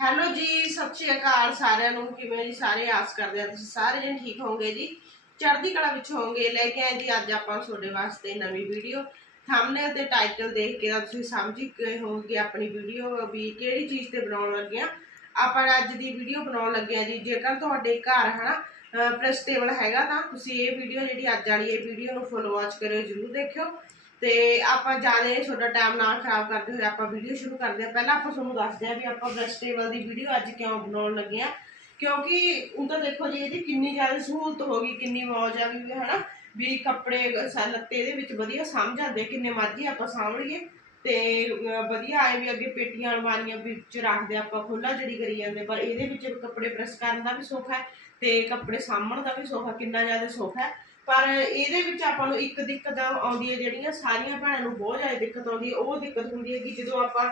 Hello ਜੀ, ਸਤਿ ਸ਼੍ਰੀ ਅਕਾਲ ਸਾਰਿਆਂ ਨੂੰ। ਕਿਵੇਂ ਜੀ ਸਾਰੇ? ਆਸ ਕਰਦੇ ਆ ਤੁਸੀਂ ਸਾਰੇ ਜਣ ਠੀਕ ਹੋਵੋਗੇ ਜੀ। ਚੜ੍ਹਦੀ ਕਲਾ ਵਿੱਚ ਹੋਵੋਗੇ। ਲੈ ਕੇ ਆਏ ਜੀ ਅੱਜ ਆਪਾਂ ਤੁਹਾਡੇ ਵਾਸਤੇ ਨਵੀਂ ਵੀਡੀਓ। ਥੰਬਨੇਲ ਤੇ ਟਾਈਟਲ ਦੇਖ ਕੇ ਤਾਂ ਤੁਸੀਂ ਸਮਝ ਹੀ ਗਏ ਹੋਵੋਗੇ ਆਪਣੀ ਵੀਡੀਓ ਵੀ ਕਿਹੜੀ ਚੀਜ਼ ਤੇ ਬਣਾਉਣ ਲੱਗੇ ਆ ਆਪਾਂ ਅੱਜ ਦੀ ਵੀਡੀਓ ਬਣਾਉਣ ਲੱਗੇ ਆ ਜੀ। ਜੇਕਰ ਤੁਹਾਡੇ ਘਰ ਹਨਾ ਪ੍ਰੈਸ ਟੇਬਲ ਹੈਗਾ ਤਾਂ ਤੁਸੀਂ ਇਹ ਵੀਡੀਓ ਜਿਹੜੀ ਅੱਜ ਵਾਲੀ ਇਹ ਵੀਡੀਓ ਨੂੰ ਫੁੱਲ ਵਾਚ ਕਰਿਓ, ਜਰੂਰ ਦੇਖਿਓ। ਤੇ ਆਪਾਂ ਜ਼ਿਆਦਾ ਤੁਹਾਡਾ ਟਾਈਮ ਨਾ ਖਰਾਬ ਕਰਦੇ ਹੋਏ ਆਪਾਂ ਵੀਡੀਓ ਸ਼ੁਰੂ ਕਰਦੇ ਹਾਂ। ਪਹਿਲਾਂ ਆਪਾਂ ਤੁਹਾਨੂੰ ਦੱਸਦੇ ਹਾਂ ਵੀ ਆਪਾਂ ਵੈਜੀਟੇਬਲ ਦੀ ਵੀਡੀਓ ਅੱਜ ਕਿਉਂ ਬਣਾਉਣ ਲੱਗੇ ਆ ਕਿਉਂਕਿ ਉਹ ਤਾਂ ਦੇਖੋ ਜੀ, ਇਹਦੀ ਕਿੰਨੀ ਜ਼ਿਆਦਾ ਸਹੂਲਤ ਹੋ ਗਈ, ਕਿੰਨੀ ਮੌਜ ਆ ਵੀ ਹਨਾ? ਵੀ ਕੱਪੜੇ ਸ- ਲੱਤੇ ਇਹਦੇ ਵਿੱਚ ਵਧੀਆ ਸਮਝ ਆਉਂਦੇ, ਕਿੰਨੇ ਮਰਜ਼ੀ ਆਪਾਂ ਸਾਂਭ ਲਈਏ। ਤੇ ਵਧੀਆ ਆਏ ਵੀ ਅੱਗੇ ਪੇਟੀਆਂ ਅਲਮਾਰੀਆਂ ਵਿੱਚ ਰੱਖਦੇ ਆਪਾਂ ਖੁੱਲਾ ਜਿਹੜੀ ਕਰੀ ਜਾਂਦੇ, ਪਰ ਇਹਦੇ ਵਿੱਚ ਕੱਪੜੇ ਪ੍ਰੈਸ ਕਰਨ ਦਾ ਵੀ ਸੌਖਾ ਹੈ ਤੇ ਕੱਪੜੇ ਸਾਂਭਣ ਦਾ ਵੀ ਸੌਖਾ, ਕਿੰਨਾ ਜ਼ਿਆਦਾ ਸੌਖਾ ਹੈ। ਪਰ ਇਹਦੇ ਵਿੱਚ ਆਪਾਂ ਨੂੰ ਇੱਕ ਦਿੱਕਤ ਆਉਂਦੀ ਹੈ ਜਿਹੜੀਆਂ ਸਾਰੀਆਂ ਭੈਣਾਂ ਨੂੰ ਬਹੁਤ ਜ਼ਿਆਦਾ ਦਿੱਕਤ ਆਉਂਦੀ ਹੈ, ਉਹ ਦਿੱਕਤ ਹੁੰਦੀ ਹੈ ਕਿ ਜਦੋਂ ਆਪਾਂ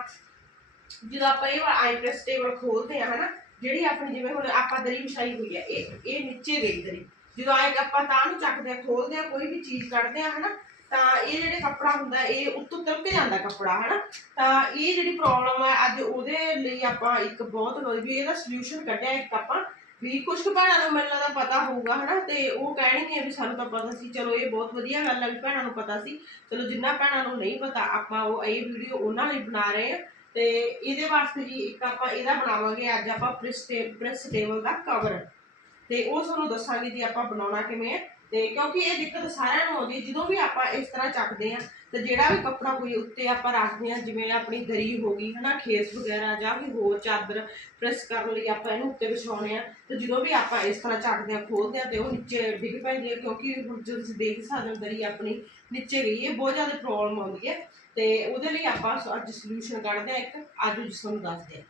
ਜਦੋਂ ਆਪਾਂ ਇਹ ਆਈ ਪ੍ਰੈਸ ਟੇਬਲ ਖੋਲਦੇ ਆ ਹਨਾ, ਜਿਹੜੀ ਆਪਣੀ ਜਿਵੇਂ ਹੁਣ ਆਪਾਂ ਦਰੀ ਵਿਛਾਈ ਹੋਈ ਹੈ, ਇਹ ਇਹ ਨੀਚੇ ਗਈ ਦਰੀ। ਜਦੋਂ ਆਏ ਆਪਾਂ ਤਾਂ ਨੂੰ ਚੱਕਦੇ ਆ ਖੋਲਦੇ ਆ ਕੋਈ ਵੀ ਚੀਜ਼ ਕੱਢਦੇ ਆ ਹਨਾ, ਤਾਂ ਇਹ ਜਿਹੜੇ ਕੱਪੜਾ ਹੁੰਦਾ, ਇਹ ਉੱਤੋਂ ਤਿਲਕ ਜਾਂਦਾ ਕੱਪੜਾ, ਹਨਾ, ਤਾਂ ਇਹ ਜਿਹੜੀ ਪ੍ਰੋਬਲਮ ਹੈ, ਅੱਜ ਉਹਦੇ ਲਈ ਆਪਾਂ ਇੱਕ ਬਹੁਤ ਵੀ ਇਹਦਾ ਸੋਲੂਸ਼ਨ ਕੱਢਿਆ ਇੱਕ ਆਪਾਂ ਵੀ ਕੁਝ ਕੁ ਭੈਣਾਂ ਨੂੰ ਮੈਨੂੰ ਲੱਗਦਾ ਪਤਾ ਹੋਊਗਾ, ਹਨਾ? ਤੇ ਉਹ ਕਹਿਣਗੇ ਵੀ ਸਾਨੂੰ ਤਾਂ ਪਤਾ ਸੀ, ਚਲੋ ਇਹ ਬਹੁਤ ਵਧੀਆ ਗੱਲ ਆ ਵੀ ਭੈਣਾਂ ਨੂੰ ਪਤਾ ਸੀ। ਚਲੋ ਜਿੰਨਾ ਭੈਣਾਂ ਨੂੰ ਨਹੀਂ ਪਤਾ, ਆਪਾਂ ਉਹ ਇਹ ਵੀਡੀਓ ਉਹਨਾਂ ਲਈ ਬਣਾ ਰਹੇ ਆ ਤੇ ਇਹਦੇ ਵਾਸਤੇ ਜੀ ਇੱਕ ਆਪਾਂ ਇਹਦਾ ਬਣਾਵਾਂਗੇ, ਅੱਜ ਆਪਾਂ ਪ੍ਰੈਸ ਪ੍ਰੈਸ ਟੇਬਲ ਦਾ ਕਵਰ ਤੇ ਉਹ ਤੁਹਾਨੂੰ ਦੱਸਾਂਗੇ ਜੀ ਆਪਾਂ ਬਣਾਉਣਾ ਕਿਵੇਂ ਹੈ ਤੇ ਕਿਉਂਕਿ ਇਹ ਦਿੱਕਤ ਸਾਰਿਆਂ ਨੂੰ ਆਉਂਦੀ ਹੈ। ਜਦੋਂ ਵੀ ਆਪਾਂ ਇਸ ਤਰ੍ਹਾਂ ਚੱਕਦੇ ਆ ਤੇ ਜਿਹੜਾ ਵੀ ਕੱਪੜਾ ਕੋਈ ਉੱਤੇ ਆਪਾਂ ਰੱਖਦੇ ਆ ਜਿਵੇਂ ਆਪਣੀ ਦਰੀ ਹੋ ਗਈ, ਹਨਾ ਖੇਸ ਵਗੈਰਾ ਜਾਂ ਕੋਈ ਹੋਰ ਚਾਦਰ ਪ੍ਰੈਸ ਕਰਨ ਲਈ ਆਪਾਂ ਇਹਨੂੰ ਉੱਤੇ ਵਿਛਾਉਣੇ ਆ ਤੇ ਜਦੋਂ ਵੀ ਆਪਾਂ ਇਸ ਤਰ੍ਹਾਂ ਚੱਕਦੇ ਆ ਖੋਲਦੇ ਆ ਤੇ ਉਹ ਨੀਚੇ ਡਿੱਗ ਪੈਂਦੀ ਹੈ, ਕਿਉਂਕਿ ਹੁਣ ਜਦੋਂ ਤੁਸੀਂ ਦੇਖ ਸਕਦੇ ਹੋ ਦਰੀ ਆਪਣੀ ਨੀਚੇ ਗਈ ਹੈ, ਬਹੁਤ ਜ਼ਿਆਦਾ ਪ੍ਰੋਬਲਮ ਆਉਂਦੀ ਹੈ। ਤੇ ਉਹਦੇ ਲਈ ਆਪਾਂ ਅੱਜ ਸੋਲੂਸ਼ਨ ਕੱਢਦੇ ਆ ਇੱਕ, ਅੱਜ ਜੀ ਤੁਹਾਨੂੰ ਦੱਸਦੇ ਆ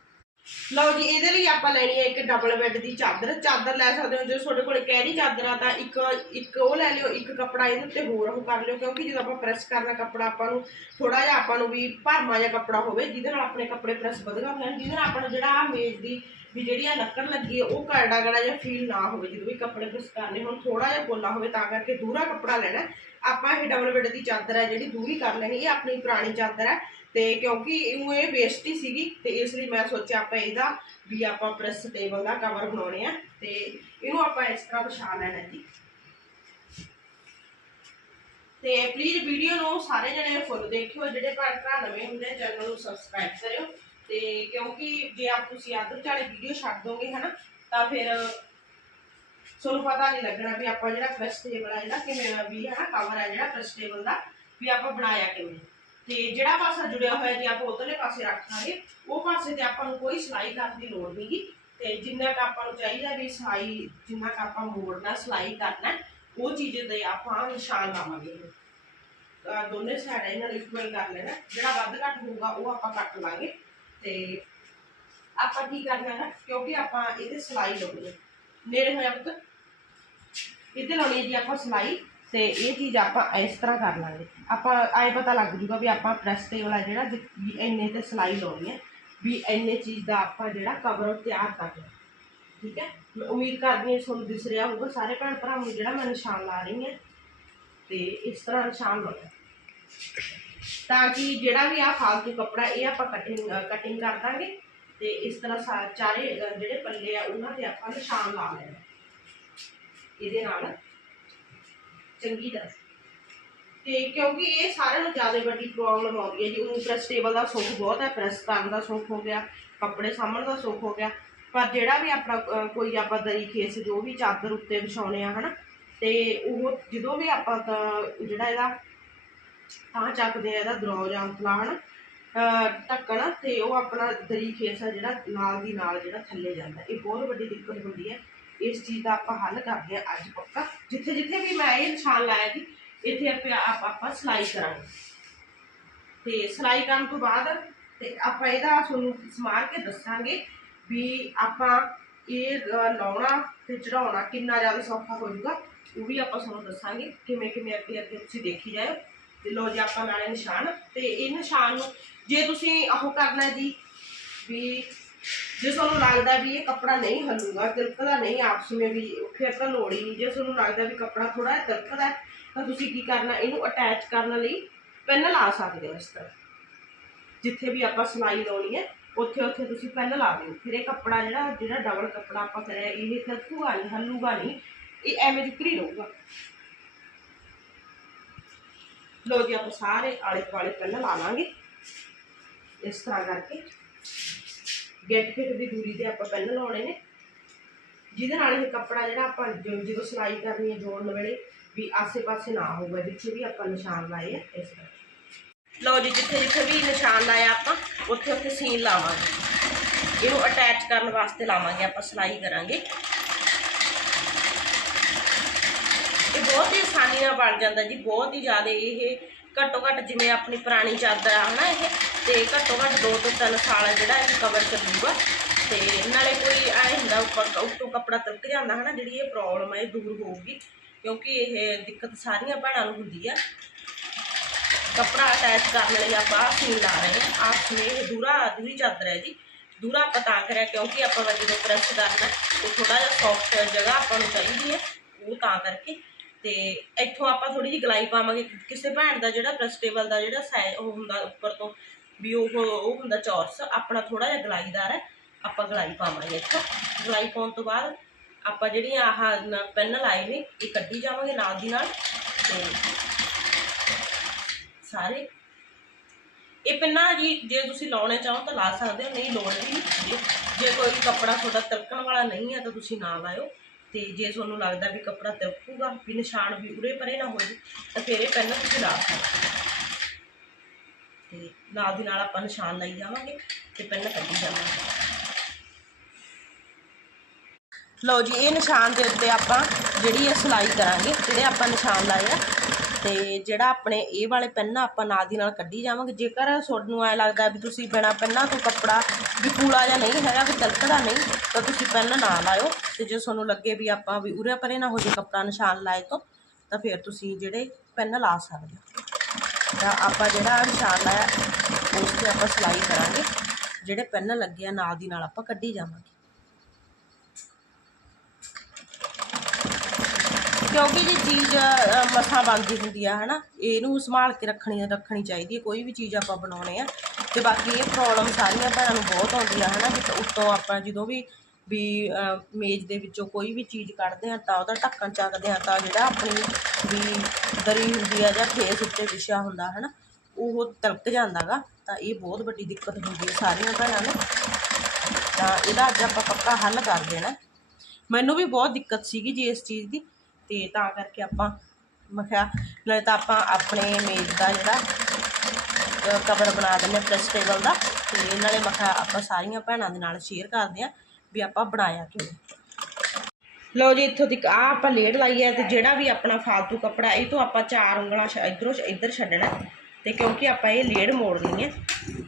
ਲਓ ਜੀ, ਇਹਦੇ ਲਈ ਆਪਾਂ ਲੈਣੀ ਹੈ ਇੱਕ ਡਬਲ ਬੈੱਡ ਦੀ ਚਾਦਰ। ਚਾਦਰ ਲੈ ਸਕਦੇ ਹੋ, ਜੇ ਤੁਹਾਡੇ ਕੋਲ ਕੈਰੀ ਚਾਦਰ ਆ ਤਾਂ ਇੱਕ ਇੱਕ ਉਹ ਲੈ ਲਿਓ, ਇੱਕ ਕੱਪੜਾ ਇਹਦੇ ਉੱਤੇ ਹੋਰ ਉਹ ਕਰ ਲਿਓ, ਕਿਉਂਕਿ ਜਦੋਂ ਆਪਾਂ ਪ੍ਰੈਸ ਕਰਨਾ ਕੱਪੜਾ, ਆਪਾਂ ਨੂੰ ਥੋੜਾ ਜਿਹਾ ਆਪਾਂ ਨੂੰ ਵੀ ਭਰਮਾ ਜਿਹਾ ਕੱਪੜਾ ਹੋਵੇ, ਜਿਹਦੇ ਨਾਲ ਆਪਣੇ ਕੱਪੜੇ ਪ੍ਰੈਸ ਵਧੀਆ ਹੋਣ, ਜਿਹਦੇ ਨਾਲ ਆਪਣਾ ਜਿਹੜਾ ਆ ਮੇਜ਼ ਦੀ ਵੀ ਜਿਹੜੀ ਆ ਲੱਕੜ ਲੱਗੀ ਹੈ, ਉਹ ਕਰੜਾ ਗੜਾ ਜਿਹਾ ਫੀਲ ਨਾ ਹੋਵੇ, ਜਦੋਂ ਵੀ ਕੱਪੜੇ ਪ੍ਰੈਸ ਕਰਨੇ ਹੁਣ ਥੋੜਾ ਜਿਹਾ ਪੋਲਾ ਹੋਵੇ, ਤਾਂ ਕਰਕੇ ਦੂਰਾ ਕੱਪੜਾ ਲੈਣਾ ਆਪਾਂ ਇਹ ਡਬਲ ਬੈੱਡ ਦੀ ਚਾਦਰ ਹੈ, ਜਿਹੜੀ ਦੂਰੀ ਕਰ ਲੈਣੀ, ਇਹ ਆਪਣੀ ਪੁਰਾਣੀ ਚਾਦਰ ਹੈ। ਤੇ ਕਿਉਂਕਿ ਉਹ ਇਹ ਵੇਸਟ ਸੀਗੀ ਤੇ ਇਸ ਲਈ ਮੈਂ ਸੋਚਿਆ ਆਪਾਂ ਇਹਦਾ ਵੀ ਆਪਾਂ ਪ੍ਰੈਸ ਟੇਬਲ ਦਾ ਕਵਰ ਬਣਾਉਣੇ ਆ ਤੇ ਇਹਨੂੰ ਆਪਾਂ ਇਸ ਤਰ੍ਹਾਂ ਵਿਛਾ ਲੈਣਾ ਜੀ। ਤੇ ਪਲੀਜ਼ ਵੀਡੀਓ ਨੂੰ ਸਾਰੇ ਜਣੇ ਫੁੱਲ ਦੇਖਿਓ, ਜਿਹੜੇ ਭੈਣ ਭਰਾ ਨਵੇਂ ਹੁੰਦੇ ਚੈਨਲ ਨੂੰ ਸਬਸਕ੍ਰਾਈਬ ਕਰਿਓ। ਤੇ ਕਿਉਂਕਿ ਜੇ ਆਪ ਤੁਸੀਂ ਆਦਰ ਚਾਲੇ ਵੀਡੀਓ ਛੱਡ ਦੋਗੇ ਹਨਾ, ਤਾਂ ਫਿਰ ਤੁਹਾਨੂੰ ਪਤਾ ਨਹੀਂ ਲੱਗਣਾ ਵੀ ਆਪਾਂ ਜਿਹੜਾ ਪ੍ਰੈਸ ਟੇਬਲ ਆ, ਜਿਹੜਾ ਕਿਵੇਂ ਵੀ ਹਨਾ ਕਵਰ ਹੈ ਜਿਹੜਾ ਪ੍ਰੈਸ ਟੇਬਲ ਦਾ, ਵੀ ਆਪਾਂ ਬਣਾਇਆ ਕਿਵੇਂ। ਤੇ ਜਿਹੜਾ ਪਾਸਾ ਜੁੜਿਆ ਹੋਇਆ ਜੀ ਆਪਾਂ ਉਧਰਲੇ ਪਾਸੇ ਰੱਖਾਂਗੇ ਉਹ ਪਾਸੇ ਤੇ ਆਪਾਂ ਨੂੰ ਕੋਈ ਸਿਲਾਈ ਕਰਨ ਦੀ ਲੋੜ ਨਹੀਂਗੀ ਤੇ ਜਿੰਨਾ ਕ ਆਪਾਂ ਨੂੰ ਚਾਹੀਦਾ ਵੀ ਸਿਲਾਈ, ਜਿੰਨਾ ਕ ਆਪਾਂ ਮੋੜਨਾ, ਸਿਲਾਈ ਕਰਨਾ, ਉਹ ਚੀਜ਼ ਦੇ ਆਪਾਂ ਨਿਸ਼ਾਨ ਲਾਵਾਂਗੇ। ਦੋਨੇ ਸਾਈਡ ਇਹਨਾਂ ਨੂੰ ਇਕੁਅਲ ਕਰ ਲੈਣਾ। ਜਿਹੜਾ ਵੱਧ ਘੱਟ ਹੋਊਗਾ, ਉਹ ਆਪਾਂ ਕੱਟ ਲਾਂਗੇ। ਤੇ ਆਪਾਂ ਕੀ ਕਰਨਾ ਹੈ ਕਿਉਂਕਿ ਆਪਾਂ ਇਹਦੇ ਸਿਲਾਈ ਲਾਉਣੀ ਹੈ। ਨੇੜੇ ਹੋਇਆ ਪੁੱਤ ਇਹਦੇ ਲਾਉਣੀ ਹੈ ਜੀ ਆਪਾਂ ਸਿਲਾਈ। ਤੇ ਇਹ ਚੀਜ਼ ਆਪਾਂ ਇਸ ਤਰ੍ਹਾਂ ਕਰ ਲਾਂਗੇ। ਆਪਾਂ ਐ ਪਤਾ ਲੱਗ ਜੂਗਾ ਵੀ ਆਪਾਂ ਪ੍ਰੈਸ ਤੇ ਵਾਲਾ ਜਿਹੜਾ ਵੀ ਇੰਨੇ ਤੇ ਸਿਲਾਈ ਲਾਉਣੀ ਹੈ ਵੀ ਇੰਨੇ ਚੀਜ਼ ਦਾ ਆਪਾਂ ਜਿਹੜਾ ਕਵਰ ਤਿਆਰ ਕਰਨਾ ਠੀਕ ਹੈ? ਮੈਂ ਉਮੀਦ ਕਰਦੀ ਹਾਂ ਤੁਹਾਨੂੰ ਦਿਸ ਰਿਹਾ ਹੋਊਗਾ। ਸਾਰੇ ਭੈਣ ਭਰਾ ਨੂੰ ਜਿਹੜਾ ਮੈਂ ਨਿਸ਼ਾਨ ਲਾ ਰਹੀ ਹਾਂ, ਤੇ ਇਸ ਤਰ੍ਹਾਂ ਨਿਸ਼ਾਨ ਲਾਉਣਾ ਤਾਂ ਕਿ ਜਿਹੜਾ ਵੀ ਆ ਫਾਲਤੂ ਕੱਪੜਾ, ਇਹ ਆਪਾਂ ਕਟਿੰਗ ਕਟਿੰਗ ਕਰ ਦਾਂਗੇ ਤੇ ਇਸ ਤਰ੍ਹਾਂ ਚਾਰੇ ਜਿਹੜੇ ਪੱਲੇ ਆ, ਉਹਨਾਂ ਤੇ ਆਪਾਂ ਨਿਸ਼ਾਨ ਲਾ ਲੈਣਾ। ਇਹਦੇ ਨਾਲ ਚੰਗੀ ਤਰ੍ਹਾਂ ਤੇ ਕਿਉਂਕਿ ਇਹ ਸਾਰਿਆਂ ਨੂੰ ਜ਼ਿਆਦਾ ਵੱਡੀ ਪ੍ਰੋਬਲਮ ਆਉਂਦੀ ਹੈ ਜੀ। ਉਹ ਪ੍ਰੈਸ ਟੇਬਲ ਦਾ ਸੁੱਖ ਬਹੁਤ ਹੈ ਪ੍ਰੈਸ ਕਰਨ ਦਾ ਸੁੱਖ ਹੋ ਗਿਆ, ਕੱਪੜੇ ਸਾਂਭਣ ਦਾ ਸੁੱਖ ਹੋ ਗਿਆ। ਪਰ ਜਿਹੜਾ ਵੀ ਆਪਣਾ ਕੋਈ ਆਪਾਂ ਦਰੀ ਖੇਸ, ਜੋ ਵੀ ਚਾਦਰ ਉੱਤੇ ਵਿਛਾਉਣੇ ਆ, ਹਨਾ, ਤੇ ਉਹ ਜਦੋਂ ਵੀ ਆਪਾਂ ਜਿਹੜਾ ਇਹਦਾ ਤਾਂ ਚੱਕਦੇ ਆ, ਇਹਦਾ ਦਰੋਜ ਆਂਤਲਾ ਹਨਾ ਢੱਕਣ, ਤੇ ਉਹ ਆਪਣਾ ਦਰੀ ਖੇਸ ਆ ਜਿਹੜਾ ਨਾਲ ਦੀ ਨਾਲ ਜਿਹੜਾ ਥੱਲੇ ਜਾਂਦਾ। ਇਹ ਬਹੁਤ ਵੱਡੀ ਦਿੱਕਤ ਹੁੰਦੀ ਹੈ। ਇਸ ਚੀਜ਼ ਦਾ ਆਪਾਂ ਹੱਲ ਕਰਦੇ ਆ ਅੱਜ ਪੱਕਾ। ਜਿੱਥੇ ਜਿੱਥੇ ਵੀ ਮੈਂ ਇਹ ਨਿਸ਼ਾਨ ਲਾਇਆ ਸੀ ਇੱਥੇ ਆਪਾਂ ਆਪਾਂ ਸਿਲਾਈ ਕਰਾਂਗੇ। ਤੇ ਸਿਲਾਈ ਕਰਨ ਤੋਂ ਬਾਅਦ ਤੇ ਆਪਾਂ ਇਹਦਾ ਤੁਹਾਨੂੰ ਸਮਾਰ ਕੇ ਦੱਸਾਂਗੇ ਵੀ ਆਪਾਂ ਇਹ ਲਾਉਣਾ ਤੇ ਚੜਾਉਣਾ ਕਿੰਨਾ ਜ਼ਿਆਦਾ ਸੌਖਾ ਹੋ ਜਾਊਗਾ ਉਹ ਵੀ ਆਪਾਂ ਤੁਹਾਨੂੰ ਦੱਸਾਂਗੇ, ਕਿਵੇਂ ਕਿਵੇਂ ਅੱਗੇ ਅੱਗੇ ਤੁਸੀਂ ਦੇਖੀ ਜਾਇਓ। ਤੇ ਲੋ ਜੀ, ਆਪਾਂ ਨਾਲੇ ਨਿਸ਼ਾਨ। ਤੇ ਇਹ ਨਿਸ਼ਾਨ ਨੂੰ ਜੇ ਤੁਸੀਂ ਉਹ ਕਰਨਾ ਜੀ ਵੀ ਜੇ ਤੁਹਾਨੂੰ ਲੱਗਦਾ ਵੀ ਇਹ ਕੱਪੜਾ ਨਹੀਂ ਹੱਲੂਗਾ, ਤਿਲਕਦਾ ਨਹੀਂ ਆਪਸ ਵਿੱਚ ਵੀ ਫਿਰ ਤਾਂ ਲੋੜ ਹੀ ਨਹੀਂ। ਜੇ ਤੁਹਾਨੂੰ ਲੱਗਦਾ ਵੀ ਕੱਪੜਾ ਥੋੜਾ ਤਿਲਕਦਾ ਤਾਂ ਤੁਸੀਂ ਕੀ ਕਰਨਾ, ਇਹਨੂੰ ਅਟੈਚ ਕਰਨ ਲਈ ਪੈਨ ਲਾ ਸਕਦੇ ਹੋ ਇਸ ਤਰ੍ਹਾਂ। ਜਿੱਥੇ ਵੀ ਆਪਾਂ ਸਿਲਾਈ ਲਾਉਣੀ ਹੈ, ਉੱਥੇ ਉੱਥੇ ਤੁਸੀਂ ਪੈਨ ਲਾ ਦਿਓ। ਫਿਰ ਇਹ ਕੱਪੜਾ ਜਿਹੜਾ ਜਿਹੜਾ ਡਬਲ ਕੱਪੜਾ ਆਪਾਂ ਕਰਿਆ, ਇਹ ਤਰਕੂਗਾ ਨਹੀਂ, ਹੱਲੂਗਾ ਨਹੀਂ, ਇਹ ਐਵੇਂ ਜਿਕਰੀ ਰਹੂਗਾ। ਲੋ ਜੀ, ਆਪਾਂ ਸਾਰੇ ਆਲੇ ਦੁਆਲੇ ਪੈਨ ਲਾ ਲਾਂਗੇ। ਇਸ ਤਰ੍ਹਾਂ ਕਰਕੇ ਗੈਟ ਫਿਟ ਦੀ ਦੂਰੀ ਤੇ ਆਪਾਂ ਪੈਨ ਲਾਉਣੇ ਨੇ। ਜਿਹਦੇ ਨਾਲ ਇਹ ਕੱਪੜਾ ਜਿਹੜਾ ਆਪਾਂ ਜੋ- ਜਦੋਂ ਸਿਲਾਈ ਕਰਨੀ ਹੈ ਜੋੜਨ ਵੇਲੇ ਵੀ ਆਸੇ-ਪਾਸੇ ਨਾ ਹੋਊਗਾ, ਜਿੱਥੇ ਵੀ ਆਪਾਂ ਨਿਸ਼ਾਨ ਲਾਏ ਆ, ਇਸ ਤਰ੍ਹਾਂ। ਲਓ ਜੀ, ਜਿੱਥੇ ਜਿੱਥੇ ਵੀ ਨਿਸ਼ਾਨ ਲਾਇਆ ਆਪਾਂ, ਉੱਥੇ ਉੱਥੇ ਸੀਨ ਲਾਵਾਂਗੇ। ਇਹਨੂੰ ਅਟੈਚ ਕਰਨ ਵਾਸਤੇ ਲਾਵਾਂਗੇ, ਆਪਾਂ ਸਿਲਾਈ ਕਰਾਂਗੇ। ਇਹ ਬਹੁਤ ਹੀ ਆਸਾਨੀ ਨਾਲ ਬਣ ਜਾਂਦਾ ਜੀ, ਬਹੁਤ ਹੀ ਜ਼ਿਆਦਾ ਇਹ ਘੱਟੋ ਘੱਟ ਜਿਵੇਂ ਆਪਣੀ ਪੁਰਾਣੀ ਚਾਦਰ ਆ, ਹਨਾ ਇਹ? ਤੇ ਘੱਟੋ ਘੱਟ 2 ਤੋਂ 3 ਸਾਲ ਜਿਹੜਾ ਇਹ ਕਵਰ ਚੱਲੂਗਾ। ਤੇ ਨਾਲੇ ਕੋਈ ਐ ਹੁੰਦਾ ਉੱਤੋਂ ਕੱਪੜਾ ਤਿਲਕ ਜਾਂਦਾ ਹਨਾ, ਜਿਹੜੀ ਇਹ ਪ੍ਰੋਬਲਮ ਹੈ ਇਹ ਦੂਰ ਹੋਊਗੀ। ਕਿਉਂਕਿ ਇਹ ਦਿੱਕਤ ਸਾਰੀਆਂ ਭੈਣਾਂ ਨੂੰ ਹੁੰਦੀ ਆ। ਕੱਪੜਾ ਅਟੈਚ ਕਰਨ ਲਈ ਆਪਾਂ ਸੀਨ ਲਾ ਰਹੇ ਹਾਂ। ਆਹ ਸੀਨ ਦੂਰਾ, ਦੂਰੀ ਚਾਦਰ ਹੈ ਜੀ। ਦੂਰਾ ਆਪਾਂ ਤਾਂ ਕਰਿਆ, ਕਿਉਂਕਿ ਆਪਾਂ ਜਦੋਂ ਪ੍ਰੈਸ ਕਰਨਾ ਤੇ ਥੋੜਾ ਜਿਹਾ ਸੌਫਟ ਜਗ੍ਹਾ ਆਪਾਂ ਨੂੰ ਚਾਹੀਦੀ ਹੈ, ਉਹ ਤਾਂ ਕਰਕੇ। ਤੇ ਇੱਥੋਂ ਆਪਾਂ ਥੋੜੀ ਜਿਹੀ ਗਲਾਈ ਪਾਵਾਂਗੇ। ਕਿਸੇ ਭੈਣ ਦਾ ਜਿਹੜਾ ਪ੍ਰੈਸਟੇਬਲ ਦਾ ਜਿਹੜਾ ਸਾਈਜ਼ ਉਹ ਹੁੰਦਾ ਉੱਪਰ ਤੋਂ ਵੀ ਉਹ ਉਹ ਹੁੰਦਾ ਚੌਰਸ, ਆਪਣਾ ਥੋੜਾ ਜਿਹਾ ਗਲਾਈਦਾਰ ਹੈ, ਆਪਾਂ ਗਲਾਈ ਪਾਵਾਂਗੇ ਇੱਥੋਂ। ਗਲਾਈ ਪਾਉਣ ਤੋਂ ਬਾਅਦ ਆਪਾਂ ਜਿਹੜੀਆਂ ਆਹ ਪੈਨ ਲਾਏ ਨੇ ਇਹ ਕੱਢੀ ਜਾਵਾਂਗੇ ਨਾਲ ਦੀ ਨਾਲ ਤੇ ਸਾਰੇ। ਇਹ ਪਿੰਨਾ ਜੀ ਜੇ ਤੁਸੀਂ ਲਾਉਣੇ ਚਾਹੋ ਤਾਂ ਲਾ ਸਕਦੇ ਹੋ, ਨਹੀਂ ਲੋੜ ਵੀ ਨਹੀਂ ਜੇ ਕੋਈ ਕੱਪੜਾ ਤੁਹਾਡਾ ਤਿਲਕਣ ਵਾਲਾ ਨਹੀਂ ਹੈ ਤਾਂ ਤੁਸੀਂ ਨਾ ਲਾਇਓ। ਤੇ ਜੇ ਤੁਹਾਨੂੰ ਲੱਗਦਾ ਵੀ ਕੱਪੜਾ ਤਿਲਕੂਗਾ, ਵੀ ਨਿਸ਼ਾਨ ਵੀ ਉਰੇ ਪਰੇ ਨਾ ਹੋ ਜੇ ਤਾਂ ਫਿਰ ਇਹ ਪੈਨ ਤੁਸੀਂ ਲਾ ਸਕਦੇ ਤੇ ਨਾਲ ਦੀ ਨਾਲ ਆਪਾਂ ਨਿਸ਼ਾਨ ਲਾਈ ਜਾਵਾਂਗੇ ਤੇ ਪੈਨ ਕੱਢੀ ਜਾਵਾਂਗੇ। ਲਓ ਜੀ, ਇਹ ਨਿਸ਼ਾਨ ਦੇ ਉੱਤੇ ਆਪਾਂ ਜਿਹੜੀ ਇਹ ਸਿਲਾਈ ਕਰਾਂਗੇ, ਜਿਹੜੇ ਆਪਾਂ ਨਿਸ਼ਾਨ ਲਾਏ ਆ, ਤੇ ਜਿਹੜਾ ਆਪਣੇ ਇਹ ਵਾਲੇ ਪੈਨਾਂ ਆਪਾਂ ਨਾਲ ਦੀ ਨਾਲ ਕੱਢੀ ਜਾਵਾਂਗੇ। ਜੇਕਰ ਤੁਹਾਨੂੰ ਐ ਲੱਗਦਾ ਵੀ ਤੁਸੀਂ ਬਿਨਾ ਪੈਨਾਂ ਤੋਂ ਕੱਪੜਾ ਵੀ ਕੂਲਾ ਜਾਂ ਨਹੀਂ ਹੈਗਾ, ਵੀ ਤਿਲਕਦਾ ਨਹੀਂ, ਤਾਂ ਤੁਸੀਂ ਪੈਨ ਨਾ ਲਾਇਓ। ਤੇ ਜੇ ਤੁਹਾਨੂੰ ਲੱਗੇ ਵੀ ਆਪਾਂ ਵੀ ਉਰੇ ਪਰੇ ਨਾ ਹੋ ਜੇ ਕੱਪੜਾ ਨਿਸ਼ਾਨ ਲਾਏ ਤੋਂ, ਤਾਂ ਫਿਰ ਤੁਸੀਂ ਜਿਹੜੇ ਪੈਨ ਲਾ ਸਕਦੇ ਹੋ। ਤਾਂ ਆਪਾਂ ਜਿਹੜਾ ਨਿਸ਼ਾਨ ਲਾਇਆ ਉਸ ਤੇ ਆਪਾਂ ਸਿਲਾਈ ਕਰਾਂਗੇ। ਜਿਹੜੇ ਪੈਨ ਲੱਗੇ ਆ ਨਾਲ ਦੀ ਨਾਲ ਆਪਾਂ ਕੱਢੀ ਜਾਵਾਂਗੇ। ਕਿਉਂਕਿ ਜੀ ਚੀਜ਼ ਅ, ਮਸਾਂ ਬਣਦੀ ਹੁੰਦੀ ਆ ਹਨਾ ਇਹਨੂੰ ਸੰਭਾਲ ਕੇ ਰੱਖਣੀ ਰੱਖਣੀ ਚਾਹੀਦੀ ਹੈ ਕੋਈ ਵੀ ਚੀਜ਼ ਆਪਾਂ ਬਣਾਉਣੇ ਆ ਤੇ ਬਾਕੀ ਇਹ ਪ੍ਰੋਬਲਮ ਸਾਰੀਆਂ ਭੈਣਾਂ ਨੂੰ ਬਹੁਤ ਆਉਂਦੀ ਆ ਹਨਾ ਕਿ ਉੱਤੋਂ ਆਪਾਂ ਜਦੋਂ ਵੀ ਵੀ ਮੇਜ਼ ਦੇ ਵਿੱਚੋਂ ਕੋਈ ਵੀ ਚੀਜ਼ ਕੱਢਦੇ ਹਾਂ ਤਾਂ ਉਹਦਾ ਢੱਕਣ ਚੱਕਦੇ ਹਾਂ ਤਾਂ ਜਿਹੜਾ ਆਪਣੀ ਵੀ ਦਰੀ ਹੁੰਦੀ ਆ ਜਾਂ ਖੇਸ ਉੱਤੇ ਵਿਛਿਆ ਹੁੰਦਾ ਹੈ ਨਾ ਉਹ ਤਿਲਕ ਜਾਂਦਾਗਾ ਤਾਂ ਇਹ ਬਹੁਤ ਵੱਡੀ ਦਿੱਕਤ ਹੁੰਦੀ ਹੈ ਸਾਰੀਆਂ ਭੈਣਾਂ ਨੂੰ। ਤਾਂ ਇਹਦਾ ਅੱਜ ਆਪਾਂ ਪੱਕਾ ਹੱਲ ਕਰ ਦੇਣਾ। ਮੈਨੂੰ ਵੀ ਬਹੁਤ ਦਿੱਕਤ ਸੀਗੀ ਜੀ ਇਸ ਚੀਜ਼ ਦੀ, ਤੇ ਤਾਂ ਕਰਕੇ ਆਪਾਂ, ਮੈਂ ਕਿਹਾ ਨਾਲੇ ਤਾਂ ਆਪਾਂ ਆਪਣੇ ਮੇਜ਼ ਦਾ ਜਿਹੜਾ ਕਵਰ ਬਣਾ ਦਿੰਦੇ ਪ੍ਰੈਸ ਟੇਬਲ ਦਾ, ਤੇ ਨਾਲੇ ਮੈਂ ਕਿਹਾ ਆਪਾਂ ਸਾਰੀਆਂ ਭੈਣਾਂ ਦੇ ਨਾਲ ਸ਼ੇਅਰ ਕਰਦੇ ਆ ਵੀ ਆਪਾਂ ਬਣਾਇਆ ਕਿਵੇਂ ਲਓ ਜੀ, ਇੱਥੋਂ ਤੱਕ ਆ ਆਪਾਂ ਲੇਡ ਲਾਈ ਹੈ ਤੇ ਜਿਹੜਾ ਵੀ ਆਪਣਾ ਫਾਲਤੂ ਕੱਪੜਾ, ਇਹ ਤੋਂ ਆਪਾਂ ਚਾਰ ਉਂਗਲਾਂ ਛ- ਇੱਧਰੋਂ ਇੱਧਰ ਛੱਡਣਾ ਤੇ ਕਿਉਂਕਿ ਆਪਾਂ ਇਹ ਲੇਡ ਮੋੜਨੀ ਹੈ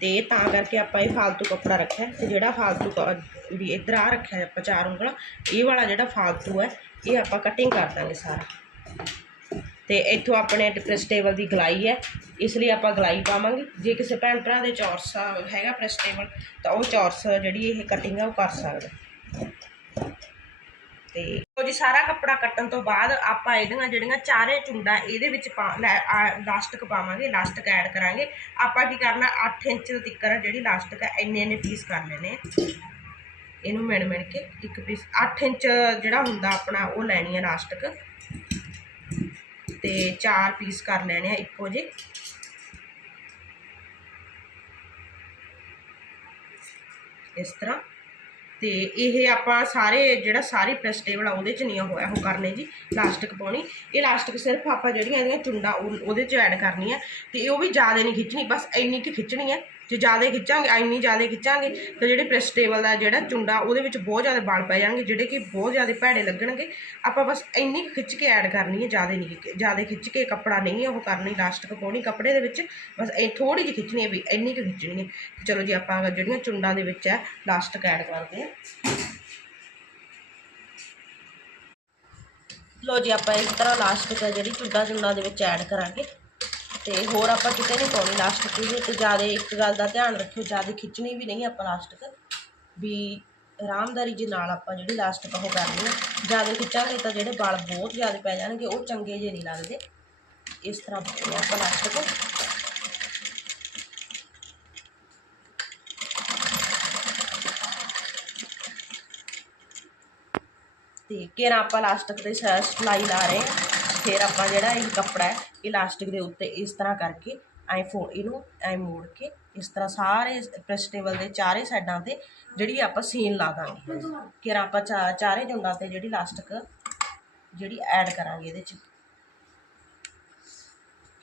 ਤੇ ਤਾਂ ਕਰਕੇ ਆਪਾਂ ਇਹ ਫਾਲਤੂ ਕੱਪੜਾ ਰੱਖਿਆ ਤੇ ਜਿਹੜਾ ਫਾਲਤੂ ਕ- ਵੀ ਇੱਧਰ ਆ ਰੱਖਿਆ ਆਪਾਂ ਚਾਰ ਉਂਗਲਾਂ, ਇਹ ਵਾਲਾ ਜਿਹੜਾ ਫਾਲਤੂ ਹੈ, ਇਹ ਆਪਾਂ ਕਟਿੰਗ ਕਰ ਦਾਂਗੇ ਸਾਰਾ। ਤੇ ਇੱਥੋਂ ਆਪਣੇ ਪ੍ਰੈਸ ਟੇਬਲ ਦੀ ਗਲਾਈ ਹੈ, ਇਸ ਲਈ ਆਪਾਂ ਗਲਾਈ ਪਾਵਾਂਗੇ। ਜੇ ਕਿਸੇ ਭੈਣ ਭਰਾ ਦੇ ਚੌਰਸ ਹੈਗਾ ਪ੍ਰੈਸ ਟੇਬਲ, ਤਾਂ ਉਹ ਚੌਰਸ ਜਿਹੜੀ ਇਹ ਕਟਿੰਗ ਆ, ਉਹ ਕਰ ਸਕਦਾ। ਤੇ ਉਹ ਜੀ, ਸਾਰਾ ਕੱਪੜਾ ਕੱਟਣ ਤੋਂ ਬਾਅਦ ਆਪਾਂ ਇਹਦੀਆਂ ਜਿਹੜੀਆਂ ਚਾਰੇ ਚੁੰਡਾਂ, ਇਹਦੇ ਵਿੱਚ ਪਾ ਲਾਸਟਿਕ ਪਾਵਾਂਗੇ ਲਾਸਟਿਕ ਐਡ ਕਰਾਂਗੇ। ਆਪਾਂ ਕੀ ਕਰਨਾ 8 ਇੰਚ ਤਿੱਕਰ ਜਿਹੜੀ ਲਾਸਟਿਕ ਹੈ ਇੰਨੇ ਇੰਨੇ ਪੀਸ ਕਰ ਲੈਣੇ ਇਹਨੂੰ ਮਿਣ ਮਿਣ ਕੇ ਇੱਕ ਪੀਸ 8 ਇੰਚ ਜਿਹੜਾ ਹੁੰਦਾ ਆਪਣਾ, ਉਹ ਲੈਣੀ ਹੈ ਲਾਸਟਿਕ ਤੇ ਚਾਰ ਪੀਸ ਕਰ ਲੈਣੇ ਆ ਇੱਕੋ ਜਿਹੇ। ਇਸ ਤਰ੍ਹਾਂ। ਤੇ ਇਹ ਆਪਾਂ ਸਾਰੇ ਜਿਹੜਾ ਸਾਰੇ ਪ੍ਰੈਸ ਟੇਬਲ ਆ ਉਹਦੇ ਚ ਨਹੀਂ ਹੋਇਆ, ਉਹ ਕਰਨੇ ਜੀ ਲਾਸਟਿਕ ਪਾਉਣੀ। ਇਹ ਲਾਸਟਿਕ ਸਿਰਫ ਆਪਾਂ ਜਿਹੜੀਆਂ ਇਹਦੀਆਂ ਚੁੰਡਾਂ ਉਹ- ਉਹਦੇ ਚ ਐਡ ਕਰਨੀ ਹੈ ਤੇ ਉਹ ਵੀ ਜ਼ਿਆਦਾ ਨਹੀਂ ਖਿੱਚਣੀ, ਬਸ ਇੰਨੀ ਕੁ ਖਿੱਚਣੀ ਹੈ ਜੇ ਜ਼ਿਆਦਾ ਖਿੱਚਾਂਗੇ ਇੰਨੀ ਜ਼ਿਆਦਾ ਖਿੱਚਾਂਗੇ, ਤਾਂ ਜਿਹੜੇ ਪ੍ਰੈਸ ਟੇਬਲ ਦਾ ਜਿਹੜਾ ਚੁੰਡਾ, ਉਹਦੇ ਵਿੱਚ ਬਹੁਤ ਜ਼ਿਆਦਾ ਵਾਲ ਪੈ ਜਾਣਗੇ, ਜਿਹੜੇ ਕਿ ਬਹੁਤ ਜ਼ਿਆਦਾ ਭੈੜੇ ਲੱਗਣਗੇ। ਆਪਾਂ ਬਸ ਇੰਨੀ ਕੁ ਖਿੱਚ ਕੇ ਐਡ ਕਰਨੀ ਹੈ, ਜ਼ਿਆਦਾ ਨਹੀਂ ਕਿ- ਜ਼ਿਆਦਾ ਖਿੱਚ ਕੇ ਕੱਪੜਾ ਨਹੀਂ ਉਹ ਕਰਨੀ ਲਾਸਟਿਕ ਪਾਉਣੀ ਕੱਪੜੇ ਦੇ ਵਿੱਚ, ਬਸ ਇਹ ਥੋੜੀ ਜਿਹੀ ਖਿੱਚਣੀ ਹੈ ਵੀ ਇੰਨੀ ਕੁ ਖਿੱਚਣੀ ਹੈ। ਚਲੋ ਜੀ, ਆਪਾਂ ਜਿਹੜੀਆਂ ਚੁੰਡਾਂ ਦੇ ਵਿੱਚ ਹੈ ਲਾਸਟਿਕ ਐਡ ਕਰਦੇ ਹਾਂ। ਲੋ ਜੀ, ਆਪਾਂ ਇਸ ਤਰ੍ਹਾਂ ਲਾਸਟਿਕ ਜਿਹੜੀ ਚੁੰਡਾ ਚੁੰਡਾ ਦੇ ਵਿੱਚ ਐਡ ਕਰਾਂਗੇ। ਤੇ ਹੋਰ ਆਪਾਂ ਕਿਤੇ ਨਹੀਂ ਪਾਉਣੀ ਲਾਸਟਿਕ ਵੀ ਤੇ ਜ਼ਿਆਦਾ ਇੱਕ ਗੱਲ ਦਾ ਧਿਆਨ ਰੱਖਿਓ, ਜ਼ਿਆਦਾ ਖਿੱਚਣੀ ਵੀ ਨਹੀਂ ਆਪਾਂ ਲਾਸਟਿਕ ਵੀ ਆਰਾਮਦਾਰੀ ਦੇ ਨਾਲ ਆਪਾਂ ਜਿਹੜੀ ਲਾਸਟਿਕ ਉਹ ਕਰਨੀ ਆ। ਜ਼ਿਆਦਾ ਖਿੱਚਾਂਗੇ ਤਾਂ ਜਿਹੜੇ ਵਾਲ ਬਹੁਤ ਜ਼ਿਆਦਾ ਪੈ ਜਾਣਗੇ, ਉਹ ਚੰਗੇ ਜੇ ਨਹੀਂ ਲੱਗਦੇ। ਇਸ ਤਰ੍ਹਾਂ ਪਾਉਣੀ ਆਪਾਂ ਲਾਸਟਿਕ ਤੇ ਘੇਰਾ ਆਪਾਂ ਲਾਸਟਿਕ 'ਤੇ ਸਿਲਾਈ ਲਾ ਰਹੇ ਹਾਂ ਫਿਰ ਆਪਾਂ ਜਿਹੜਾ ਇਹ ਕੱਪੜਾ ਹੈ ਇਲਾਸਟਿਕ ਦੇ ਉੱਤੇ ਇਸ ਤਰ੍ਹਾਂ ਕਰਕੇ ਐਂ ਫੋ, ਇਹਨੂੰ ਐਂ ਮੋੜ ਕੇ ਇਸ ਤਰ੍ਹਾਂ ਸਾਰੇ ਪ੍ਰੈਸ ਟੇਬਲ ਦੇ ਚਾਰੇ ਸਾਈਡਾਂ ਤੇ ਜਿਹੜੀ ਆਪਾਂ ਸੀਨ ਲਾ ਦਾਂਗੇ। ਕੇਰਾ ਆਪਾਂ ਚਾ- ਚਾਰੇ ਜੁੰਡਾਂ ਤੇ ਜਿਹੜੀ ਇਲਾਸਟਿਕ ਜਿਹੜੀ ਐਡ ਕਰਾਂਗੇ ਇਹਦੇ 'ਚ।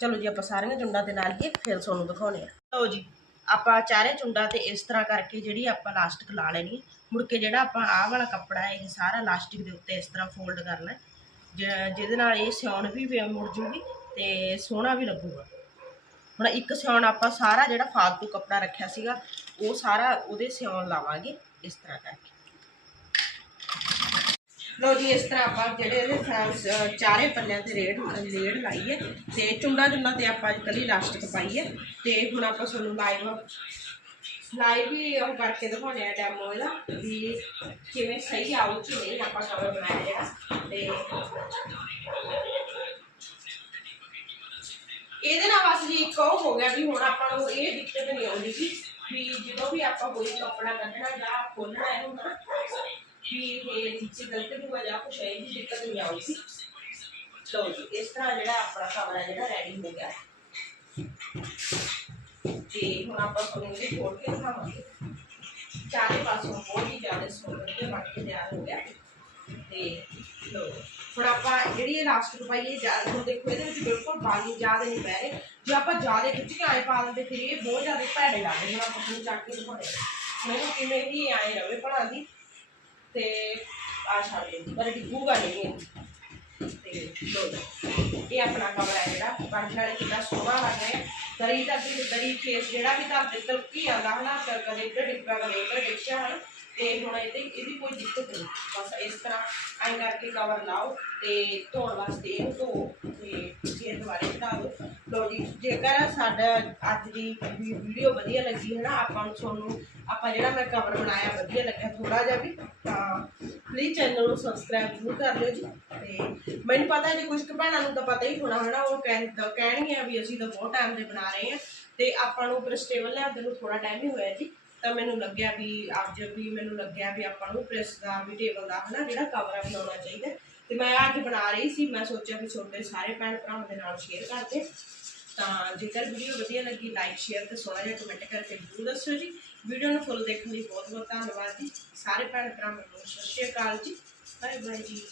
ਚਲੋ ਜੀ, ਆਪਾਂ ਸਾਰੀਆਂ ਜੁੰਡਾਂ ਤੇ ਲਾ ਲਈਏ ਫਿਰ ਤੁਹਾਨੂੰ ਦਿਖਾਉਣੇ ਆ ਲਓ ਜੀ, ਆਪਾਂ ਚਾਰੇ ਚੁੰਡਾਂ ਤੇ ਇਸ ਤਰ੍ਹਾਂ ਕਰਕੇ ਜਿਹੜੀ ਆਪਾਂ ਲਾਸਟਿਕ ਲਾ ਲੈਣੀ ਮੁੜ ਕੇ ਜਿਹੜਾ ਆਪਾਂ ਆਹ ਵਾਲਾ ਕੱਪੜਾ ਹੈ, ਇਹ ਸਾਰਾ ਲਾਸਟਿਕ ਦੇ ਉੱਤੇ ਇਸ ਤਰ੍ਹਾਂ ਫੋਲਡ ਕਰਨਾ ਜਿਹਦੇ ਨਾਲ ਇਹ ਸਿਉਣ ਵੀ ਮੁੜ ਜੂਗੀ ਤੇ ਸੋਹਣਾ ਵੀ ਲੱਗੂਗਾ। ਹੁਣ ਇੱਕ ਸਿਉਣ ਆਪਾਂ ਸਾਰਾ ਜਿਹੜਾ ਫਾਲਤੂ ਕੱਪੜਾ ਰੱਖਿਆ ਸੀਗਾ, ਉਹ ਸਾਰਾ ਉਹਦੇ ਸਿਉਣ ਲਾਵਾਂਗੇ ਇਸ ਤਰ੍ਹਾਂ ਕਰਕੇ। ਲੋ ਜੀ, ਇਸ ਤਰ੍ਹਾਂ ਆਪਾਂ ਜਿਹੜੇ ਇਹਦੇ ਚਾਰੇ ਪੱਲਿਆਂ ਤੇ ਰੇਡ ਰੇਡ ਲਾਈ ਹੈ ਤੇ ਚੁੰਡਾ ਚੁੰਡਾ ਤੇ ਆਪਾਂ ਇਕੱਲੀ ਲਾਸਟਿਕ ਪਾਈ ਹੈ ਤੇ ਹੁਣ ਆਪਾਂ ਤੁਹਾਨੂੰ ਲਾਈਵ ਲਾਈਵ ਵੀ ਉਹ ਕਰਕੇ ਦਿਖਾਉਣੇ ਆ ਡੈਮੋ ਇਹਦਾ ਵੀ ਕਿਵੇਂ ਸਹੀ ਆਊ ਕਿ ਨਹੀਂ ਆਪਾਂ ਕਵਰ ਬਣਾਇਆ ਜਿਹੜਾ ਤੇ ਇਹਦੇ ਨਾਲ ਬਸ ਜੀ ਇੱਕ ਉਹ ਹੋ ਗਿਆ ਵੀ ਹੁਣ ਆਪਾਂ ਨੂੰ ਇਹ ਦਿੱਕਤ ਨਹੀਂ ਆਉਂਦੀ ਕਿ ਵੀ ਜਦੋਂ ਵੀ ਆਪਾਂ ਕੋਈ ਕੱਪੜਾ ਕੱਢਣਾ ਜਾਂ ਖੋਲਣਾ ਇਹਨੂੰ ਨਾ ਵੀ ਇਹ ਨੀਚੇ ਗਲਤ ਵੀ ਹੋ ਜਾ ਕੁਛ ਇਹ ਦੀ ਦਿੱਕਤ ਨਹੀਂ ਆਉਂਦੀ ਲਓ ਜੀ, ਇਸ ਤਰ੍ਹਾਂ ਜਿਹੜਾ ਆਪਣਾ ਕਮਰਾ ਜਿਹੜਾ ਰੈਡੀ ਹੋ ਗਿਆ। ਤੇ ਹੁਣ ਆਪਾਂ ਤੁਹਾਨੂੰ ਇਹ ਖੋਲ ਕੇ ਦਿਖਾਵਾਂਗੇ। ਚਾਰੇ ਪਾਸੋਂ ਬਹੁਤ ਹੀ ਜ਼ਿਆਦਾ ਸੋਹਣਾ ਤੇ ਬਣ ਕੇ ਤਿਆਰ ਹੋ ਗਿਆ। ਤੇ ਲਓ, ਹੁਣ ਆਪਾਂ ਜਿਹੜੀ ਇਹ ਲਾਸਟਿਕ ਪਾਈਏ ਜ਼ਿਆਦਾ ਹੁਣ ਦੇਖੋ ਇਹਦੇ ਵਿੱਚ ਬਿਲਕੁਲ ਬਾਲੀ ਜ਼ਿਆਦਾ ਨਹੀਂ ਪੈ ਰਹੇ। ਜੇ ਆਪਾਂ ਜ਼ਿਆਦਾ ਖਿੱਚ ਆਏ ਪਾ ਦਿੰਦੇ ਫਿਰ ਇਹ ਬਹੁਤ ਜ਼ਿਆਦਾ ਭੈੜੇ ਲੱਗਦੇ ਹੁਣ ਆਪਾਂ ਨੂੰ ਚੱਕ ਕੇ ਦਿਖਾਉਣੇ ਮੈਨੂੰ ਕਿਵੇਂ ਹੀ ਆਏ ਰਵੇ ਬਣਾ ਤੇ ਆ ਛੱਡ ਪਰ ਡਿੱਗੂਗਾ ਨਹੀਂ ਇਹ। ਤੇ ਲੋ ਇਹ ਆਪਣਾ ਕਮਰਾ ਹੈ ਜਿਹੜਾ। ਬਣ ਨਾਲੇ ਕਿੰਨਾ ਸੋਹਣਾ ਲੱਗ ਰਿਹਾ ਦਰੀ ਦਾ ਦਰੀ ਫੇਸ ਜਿਹੜਾ ਵੀ ਤਾਂ ਤੇ ਤਲਕੀ ਆਉਂਦਾ ਹਨਾ ਕਦੇ ਇੱਧਰ ਡਿੱਗਾ ਕਦੇ ਇੱਧਰ ਡਿੱਗਿਆ ਹਨ। ਤੇ ਹੁਣ ਇਹਦੇ ਇਹਦੀ ਕੋਈ ਦਿੱਕਤ ਨਹੀਂ। ਬਸ ਇਸ ਤਰ੍ਹਾਂ ਐਂ ਕਰਕੇ ਕਵਰ ਲਾਓ ਤੇ ਧੋਣ ਵਾਸਤੇ ਇਹਨੂੰ ਧੋ ਤੇ ਫਿਰ ਦੁਬਾਰੇ ਚੜਾ ਦਿਓ ਲੋ ਜੀ, ਜੇਕਰ ਸਾਡਾ ਅੱਜ ਦੀ ਵੀਡੀਓ ਵਧੀਆ ਲੱਗੀ ਹੈ ਨਾ, ਆਪਾਂ ਨੂੰ ਤੁਹਾਨੂੰ, ਆਪਾਂ ਜਿਹੜਾ ਮੈਂ ਕਵਰ ਬਣਾਇਆ ਵਧੀਆ ਲੱਗਿਆ ਥੋੜਾ ਜਿਹਾ ਵੀ, ਤਾਂ ਪਲੀਜ਼ ਚੈਨਲ ਨੂੰ ਸਬਸਕ੍ਰਾਈਬ ਜ਼ਰੂਰ ਕਰ ਲਿਓ ਜੀ। ਤੇ ਮੈਨੂੰ ਪਤਾ ਜੀ, ਕੁਝ ਕੁ ਭੈਣਾਂ ਨੂੰ ਤਾਂ ਪਤਾ ਹੀ ਹੋਣਾ ਹਨਾ, ਉਹ ਕਹਿ ਕਹਿਣਗੀਆਂ ਵੀ ਅਸੀਂ ਤਾਂ ਬਹੁਤ ਟਾਈਮ ਦੇ ਬਣਾ ਰਹੇ ਹਾਂ। ਤੇ ਆਪਾਂ ਨੂੰ ਪ੍ਰੈਸਟੇਬਲ ਲਿਆਉਂਦੇ ਨੂੰ ਥੋੜਾ ਟਾਈਮ ਹੀ ਹੋਇਆ ਜੀ। ਤਾਂ ਮੈਨੂੰ ਲੱਗਿਆ ਵੀ ਅੱਜ ਵੀ ਮੈਨੂੰ ਲੱਗਿਆ ਵੀ ਆਪਾਂ ਨੂੰ ਪ੍ਰੈਸ ਦਾ, ਵੀ ਟੇਬਲ ਦਾ ਹਨਾ ਜਿਹੜਾ ਕਵਰ ਬਣਾਉਣਾ ਚਾਹੀਦਾ। ਤੇ ਮੈਂ ਅੱਜ ਬਣਾ ਰਹੀ ਸੀ, ਮੈਂ ਸੋਚਿਆ ਵੀ ਛੋਟੇ ਸਾਰੇ ਭੈਣ ਭਰਾਵਾਂ ਦੇ ਨਾਲ ਸ਼ੇਅਰ ਕਰਦੇ ਤਾਂ ਜੇਕਰ ਵੀਡੀਓ ਵਧੀਆ ਲੱਗੀ ਲਾਈਕ ਸ਼ੇਅਰ ਤੇ ਸੋਹਣਾ ਜਿਹਾ ਕਮੈਂਟ ਕਰਕੇ ਜ਼ਰੂਰ ਦੱਸਿਓ ਜੀ। ਵੀਡੀਓ ਨੂੰ ਫੁੱਲ ਦੇਖਣ ਲਈ ਬਹੁਤ ਬਹੁਤ ਧੰਨਵਾਦ ਜੀ। ਸਾਰੇ ਭੈਣ ਭਰਾਵਾਂ ਨੂੰ ਸਤਿ ਸ਼੍ਰੀ ਅਕਾਲ ਜੀ। ਬਾਏ ਬਾਏ ਜੀ।